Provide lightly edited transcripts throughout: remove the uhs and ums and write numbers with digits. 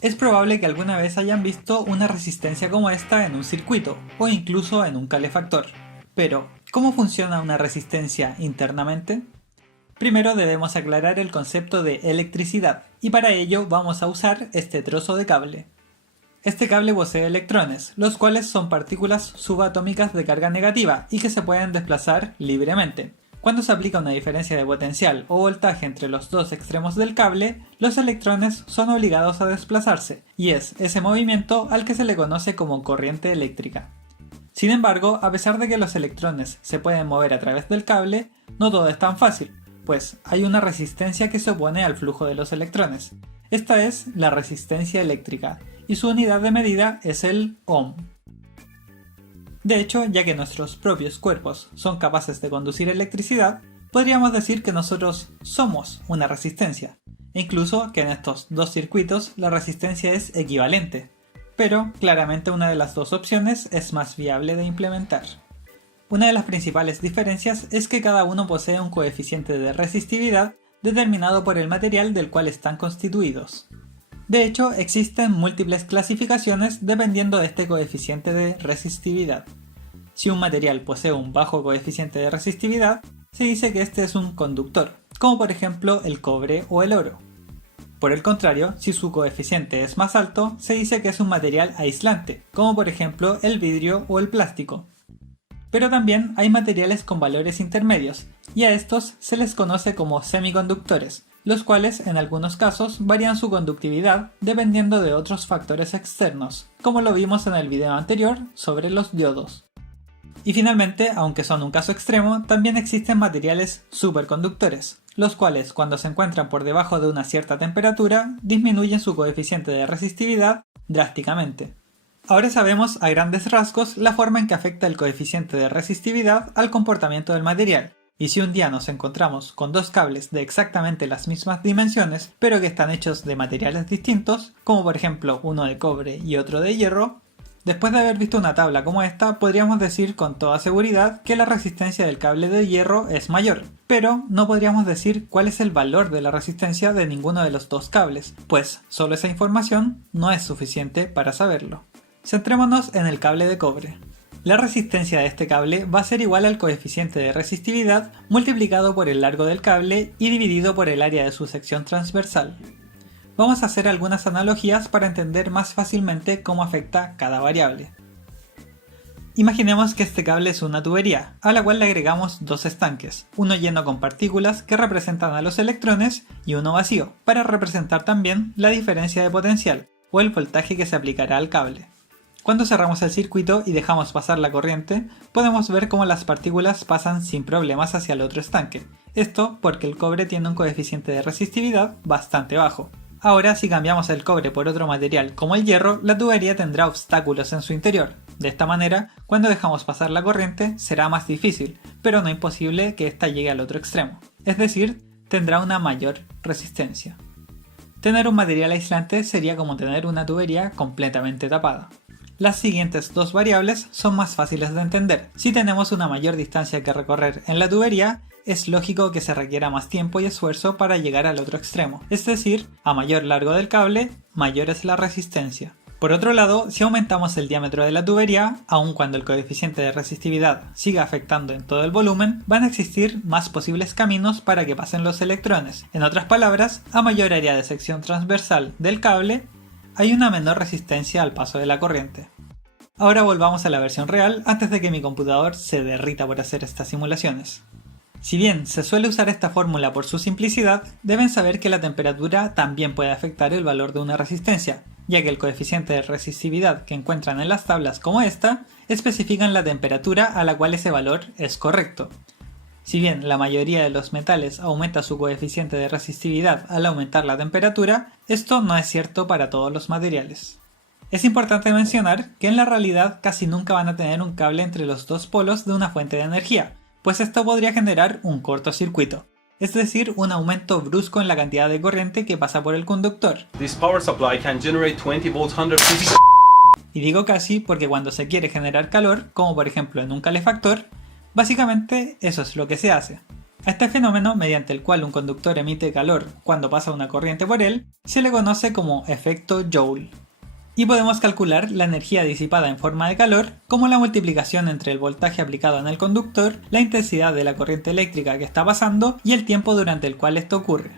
Es probable que alguna vez hayan visto una resistencia como esta en un circuito o incluso en un calefactor. Pero, ¿cómo funciona una resistencia internamente? Primero debemos aclarar el concepto de electricidad y para ello vamos a usar este trozo de cable. Este cable posee electrones, los cuales son partículas subatómicas de carga negativa y que se pueden desplazar libremente. Cuando se aplica una diferencia de potencial o voltaje entre los dos extremos del cable, los electrones son obligados a desplazarse, y es ese movimiento al que se le conoce como corriente eléctrica. Sin embargo, a pesar de que los electrones se pueden mover a través del cable, no todo es tan fácil, pues hay una resistencia que se opone al flujo de los electrones. Esta es la resistencia eléctrica, y su unidad de medida es el ohm. De hecho, ya que nuestros propios cuerpos son capaces de conducir electricidad, podríamos decir que nosotros somos una resistencia, e incluso que en estos dos circuitos la resistencia es equivalente, pero claramente una de las dos opciones es más viable de implementar. Una de las principales diferencias es que cada uno posee un coeficiente de resistividad determinado por el material del cual están constituidos. De hecho, existen múltiples clasificaciones dependiendo de este coeficiente de resistividad. Si un material posee un bajo coeficiente de resistividad, se dice que este es un conductor, como por ejemplo el cobre o el oro. Por el contrario, si su coeficiente es más alto, se dice que es un material aislante, como por ejemplo el vidrio o el plástico. Pero también hay materiales con valores intermedios, y a estos se les conoce como semiconductores, los cuales en algunos casos varían su conductividad dependiendo de otros factores externos, como lo vimos en el video anterior sobre los diodos. Y finalmente, aunque son un caso extremo, también existen materiales superconductores, los cuales cuando se encuentran por debajo de una cierta temperatura disminuyen su coeficiente de resistividad drásticamente. Ahora sabemos a grandes rasgos la forma en que afecta el coeficiente de resistividad al comportamiento del material. Y si un día nos encontramos con dos cables de exactamente las mismas dimensiones, pero que están hechos de materiales distintos, como por ejemplo uno de cobre y otro de hierro, después de haber visto una tabla como esta, podríamos decir con toda seguridad que la resistencia del cable de hierro es mayor, pero no podríamos decir cuál es el valor de la resistencia de ninguno de los dos cables, pues solo esa información no es suficiente para saberlo. Centrémonos en el cable de cobre. La resistencia de este cable va a ser igual al coeficiente de resistividad multiplicado por el largo del cable y dividido por el área de su sección transversal. Vamos a hacer algunas analogías para entender más fácilmente cómo afecta cada variable. Imaginemos que este cable es una tubería, a la cual le agregamos dos estanques, uno lleno con partículas que representan a los electrones y uno vacío, para representar también la diferencia de potencial o el voltaje que se aplicará al cable. Cuando cerramos el circuito y dejamos pasar la corriente, podemos ver cómo las partículas pasan sin problemas hacia el otro estanque. Esto porque el cobre tiene un coeficiente de resistividad bastante bajo. Ahora, si cambiamos el cobre por otro material como el hierro, la tubería tendrá obstáculos en su interior. De esta manera, cuando dejamos pasar la corriente, será más difícil, pero no imposible que ésta llegue al otro extremo. Es decir, tendrá una mayor resistencia. Tener un material aislante sería como tener una tubería completamente tapada. Las siguientes dos variables son más fáciles de entender. Si tenemos una mayor distancia que recorrer en la tubería, es lógico que se requiera más tiempo y esfuerzo para llegar al otro extremo. Es decir, a mayor largo del cable, mayor es la resistencia. Por otro lado, si aumentamos el diámetro de la tubería, aun cuando el coeficiente de resistividad siga afectando en todo el volumen, van a existir más posibles caminos para que pasen los electrones. En otras palabras, a mayor área de sección transversal del cable, hay una menor resistencia al paso de la corriente. Ahora volvamos a la versión real antes de que mi computador se derrita por hacer estas simulaciones. Si bien se suele usar esta fórmula por su simplicidad, deben saber que la temperatura también puede afectar el valor de una resistencia, ya que el coeficiente de resistividad que encuentran en las tablas como esta especifican la temperatura a la cual ese valor es correcto. Si bien la mayoría de los metales aumenta su coeficiente de resistividad al aumentar la temperatura, esto no es cierto para todos los materiales. Es importante mencionar que en la realidad casi nunca van a tener un cable entre los dos polos de una fuente de energía, pues esto podría generar un cortocircuito, es decir, un aumento brusco en la cantidad de corriente que pasa por el conductor. This power supply can generate 20 volts 150. Y digo casi porque cuando se quiere generar calor, como por ejemplo en un calefactor, básicamente eso es lo que se hace. A este fenómeno, mediante el cual un conductor emite calor cuando pasa una corriente por él, se le conoce como efecto Joule. Y podemos calcular la energía disipada en forma de calor como la multiplicación entre el voltaje aplicado en el conductor, la intensidad de la corriente eléctrica que está pasando y el tiempo durante el cual esto ocurre.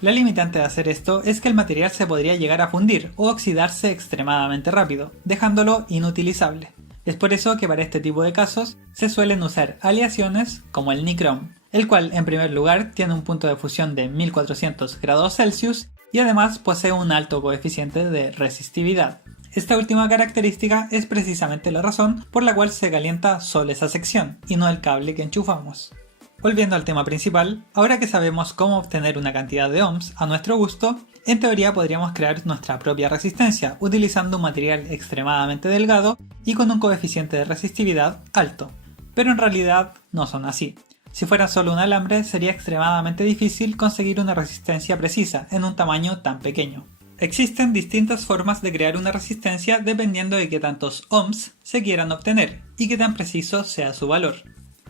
La limitante de hacer esto es que el material se podría llegar a fundir o oxidarse extremadamente rápido, dejándolo inutilizable. Es por eso que para este tipo de casos se suelen usar aleaciones como el nicrom, el cual en primer lugar tiene un punto de fusión de 1400 grados Celsius y además posee un alto coeficiente de resistividad. Esta última característica es precisamente la razón por la cual se calienta solo esa sección y no el cable que enchufamos. Volviendo al tema principal, ahora que sabemos cómo obtener una cantidad de ohms a nuestro gusto, en teoría podríamos crear nuestra propia resistencia utilizando un material extremadamente delgado y con un coeficiente de resistividad alto. Pero en realidad no son así. Si fuera solo un alambre, sería extremadamente difícil conseguir una resistencia precisa en un tamaño tan pequeño. Existen distintas formas de crear una resistencia dependiendo de qué tantos ohms se quieran obtener y qué tan preciso sea su valor.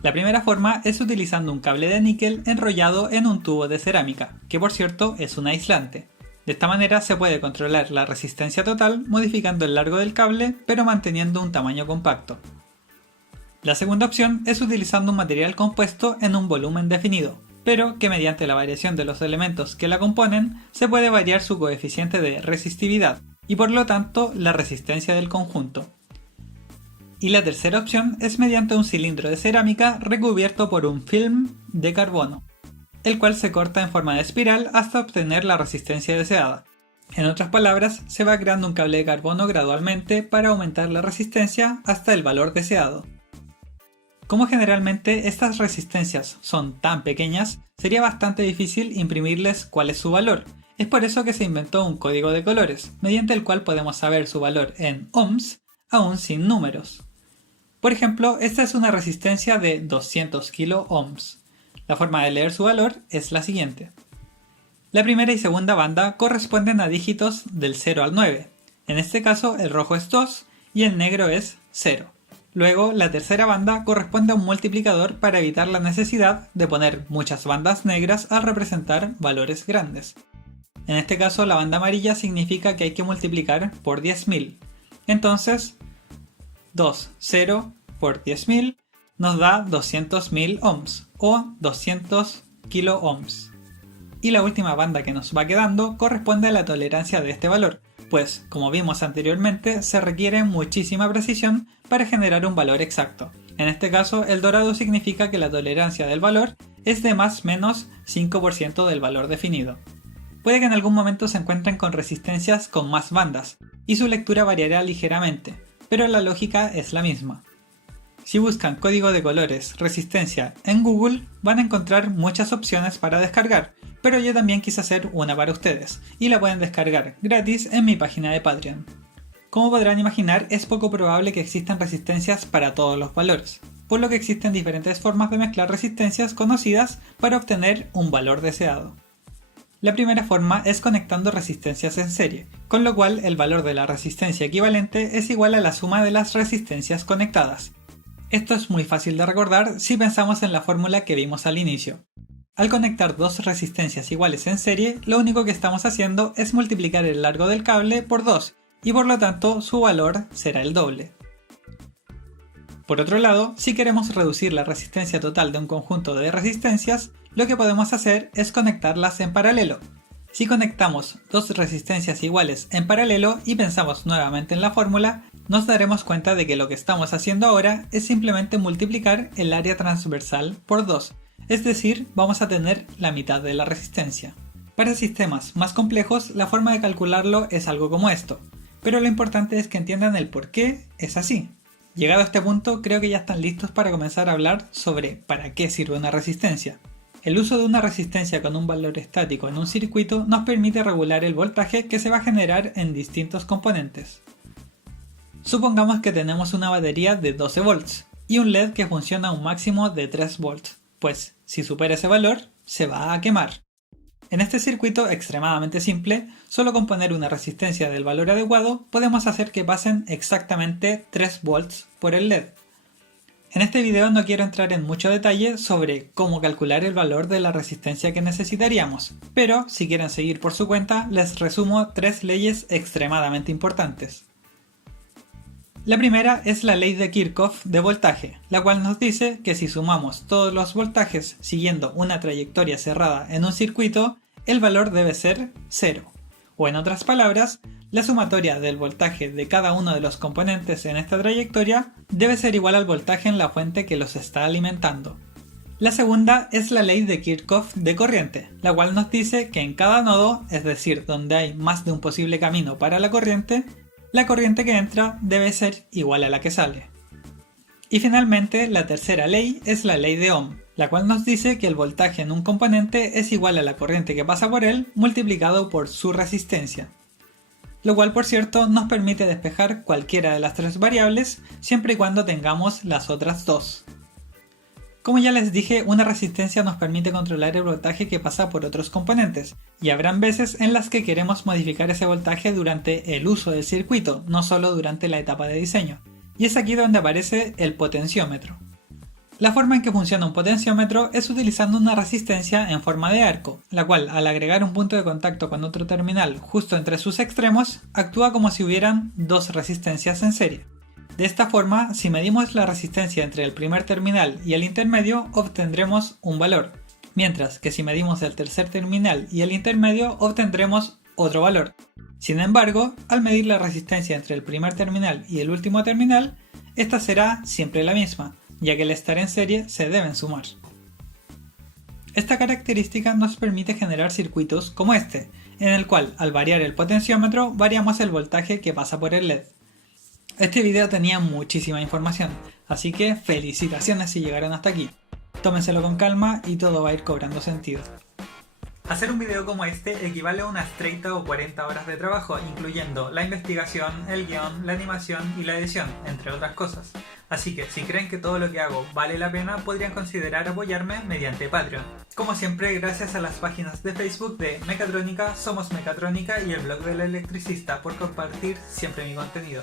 La primera forma es utilizando un cable de níquel enrollado en un tubo de cerámica, que por cierto es un aislante. De esta manera se puede controlar la resistencia total modificando el largo del cable pero manteniendo un tamaño compacto. La segunda opción es utilizando un material compuesto en un volumen definido, pero que mediante la variación de los elementos que la componen se puede variar su coeficiente de resistividad y por lo tanto la resistencia del conjunto. Y la tercera opción es mediante un cilindro de cerámica recubierto por un film de carbono, el cual se corta en forma de espiral hasta obtener la resistencia deseada. En otras palabras, se va creando un cable de carbono gradualmente para aumentar la resistencia hasta el valor deseado. Como generalmente estas resistencias son tan pequeñas, sería bastante difícil imprimirles cuál es su valor. Es por eso que se inventó un código de colores, mediante el cual podemos saber su valor en ohms, aún sin números. Por ejemplo, esta es una resistencia de 200 kΩ. La forma de leer su valor es la siguiente. La primera y segunda banda corresponden a dígitos del 0 al 9. En este caso el rojo es 2 y el negro es 0. Luego la tercera banda corresponde a un multiplicador para evitar la necesidad de poner muchas bandas negras al representar valores grandes. En este caso la banda amarilla significa que hay que multiplicar por 10.000. Entonces 0 por 10.000 nos da 200.000 ohms o 200 kiloohms. Y la última banda que nos va quedando corresponde a la tolerancia de este valor, pues como vimos anteriormente se requiere muchísima precisión para generar un valor exacto. En este caso el dorado significa que la tolerancia del valor es de más o menos 5% del valor definido. Puede que en algún momento se encuentren con resistencias con más bandas y su lectura variará ligeramente, pero la lógica es la misma. Si buscan código de colores resistencia en Google van a encontrar muchas opciones para descargar, pero yo también quise hacer una para ustedes y la pueden descargar gratis en mi página de Patreon. Como podrán imaginar, es poco probable que existan resistencias para todos los valores, por lo que existen diferentes formas de mezclar resistencias conocidas para obtener un valor deseado. La primera forma es conectando resistencias en serie, con lo cual el valor de la resistencia equivalente es igual a la suma de las resistencias conectadas. Esto es muy fácil de recordar si pensamos en la fórmula que vimos al inicio. Al conectar dos resistencias iguales en serie, lo único que estamos haciendo es multiplicar el largo del cable por 2, y por lo tanto su valor será el doble. Por otro lado, si queremos reducir la resistencia total de un conjunto de resistencias, lo que podemos hacer es conectarlas en paralelo. Si conectamos dos resistencias iguales en paralelo y pensamos nuevamente en la fórmula, nos daremos cuenta de que lo que estamos haciendo ahora es simplemente multiplicar el área transversal por 2, es decir, vamos a tener la mitad de la resistencia. Para sistemas más complejos, la forma de calcularlo es algo como esto, pero lo importante es que entiendan el por qué es así. Llegado a este punto, creo que ya están listos para comenzar a hablar sobre para qué sirve una resistencia. El uso de una resistencia con un valor estático en un circuito nos permite regular el voltaje que se va a generar en distintos componentes. Supongamos que tenemos una batería de 12 volts y un LED que funciona a un máximo de 3 volts, pues si supera ese valor, se va a quemar. En este circuito extremadamente simple, solo con poner una resistencia del valor adecuado podemos hacer que pasen exactamente 3 volts por el LED. En este video no quiero entrar en mucho detalle sobre cómo calcular el valor de la resistencia que necesitaríamos, pero si quieren seguir por su cuenta les resumo 3 leyes extremadamente importantes. La primera es la ley de Kirchhoff de voltaje, la cual nos dice que si sumamos todos los voltajes siguiendo una trayectoria cerrada en un circuito, el valor debe ser 0. O en otras palabras, la sumatoria del voltaje de cada uno de los componentes en esta trayectoria debe ser igual al voltaje en la fuente que los está alimentando. La segunda es la ley de Kirchhoff de corriente, la cual nos dice que en cada nodo, es decir, donde hay más de un posible camino para la corriente que entra debe ser igual a la que sale. Y finalmente, la tercera ley es la ley de Ohm, la cual nos dice que el voltaje en un componente es igual a la corriente que pasa por él multiplicado por su resistencia. Lo cual, por cierto, nos permite despejar cualquiera de las 3 variables siempre y cuando tengamos las otras 2. Como ya les dije, una resistencia nos permite controlar el voltaje que pasa por otros componentes, y habrán veces en las que queremos modificar ese voltaje durante el uso del circuito, no solo durante la etapa de diseño, y es aquí donde aparece el potenciómetro. La forma en que funciona un potenciómetro es utilizando una resistencia en forma de arco, la cual al agregar un punto de contacto con otro terminal justo entre sus extremos, actúa como si hubieran 2 resistencias en serie. De esta forma, si medimos la resistencia entre el primer terminal y el intermedio, obtendremos un valor, mientras que si medimos el tercer terminal y el intermedio, obtendremos otro valor. Sin embargo, al medir la resistencia entre el primer terminal y el último terminal, esta será siempre la misma, ya que al estar en serie se deben sumar. Esta característica nos permite generar circuitos como este, en el cual al variar el potenciómetro variamos el voltaje que pasa por el LED. Este video tenía muchísima información, así que felicitaciones si llegaron hasta aquí. Tómenselo con calma y todo va a ir cobrando sentido. Hacer un video como este equivale a unas 30 o 40 horas de trabajo, incluyendo la investigación, el guión, la animación y la edición, entre otras cosas. Así que si creen que todo lo que hago vale la pena, podrían considerar apoyarme mediante Patreon. Como siempre, gracias a las páginas de Facebook de Mecatrónica, Somos Mecatrónica y el blog del electricista por compartir siempre mi contenido.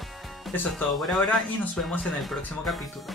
Eso es todo por ahora y nos vemos en el próximo capítulo.